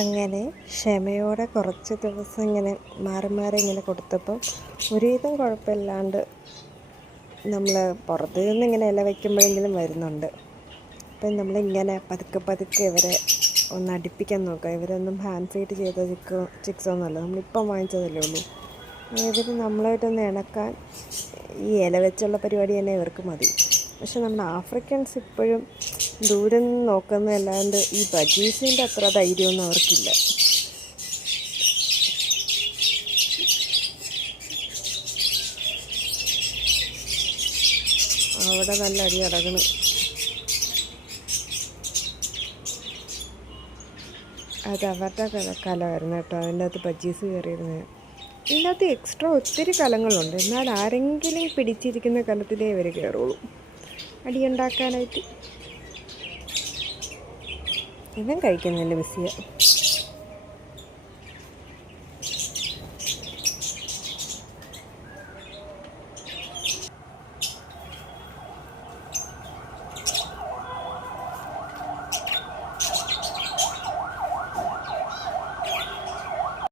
അങ്ങനെ ക്ഷമയോടെ കുറച്ച് ദിവസം ഇങ്ങനെ മാറി മാറി ഇങ്ങനെ കൊടുത്തപ്പം ഒരുവിധം കുഴപ്പമില്ലാണ്ട് നമ്മൾ പുറത്ത് നിന്ന് ഇങ്ങനെ ഇല വയ്ക്കുമ്പോഴെങ്കിലും വരുന്നുണ്ട്. അപ്പം നമ്മളിങ്ങനെ പതുക്കെ പതുക്കെ ഇവരെ ഒന്ന് അടുപ്പിക്കാൻ നോക്കുക. ഇവരൊന്നും ഹാൻഡ് ഫീഡ് ചെയ്ത ചിക്സൊന്നുമല്ല, നമ്മളിപ്പം വാങ്ങിച്ചതല്ലേ ഉള്ളൂ. ഇവർ നമ്മളായിട്ടൊന്ന് ഇണക്കാൻ ഈ ഇല വെച്ചുള്ള പരിപാടി തന്നെ ഇവർക്ക് മതി. പക്ഷെ നമ്മുടെ ആഫ്രിക്കൻസ് ഇപ്പോഴും ദൂരെ നിന്ന് നോക്കുന്നതല്ലാണ്ട് ഈ ബജീസിൻ്റെ അത്ര ധൈര്യമൊന്നും അവർക്കില്ല. അവിടെ നല്ല അടി അടങ്ങണം. അത് അവരുടെ കലമായിരുന്നു കേട്ടോ, അതിൻ്റെ അകത്ത് ബജീസ് കയറിയിരുന്നത്. ഇതിൻ്റെ അകത്ത് എക്സ്ട്രാ ഒത്തിരി കലങ്ങളുണ്ട്, എന്നാൽ ആരെങ്കിലും പിടിച്ചിരിക്കുന്ന കലത്തിലേ ഇവർ കയറുള്ളൂ അടിയുണ്ടാക്കാനായിട്ട്. ഇവൻ കഴിക്കുന്നതിൻ്റെ ബിസിയാണ്.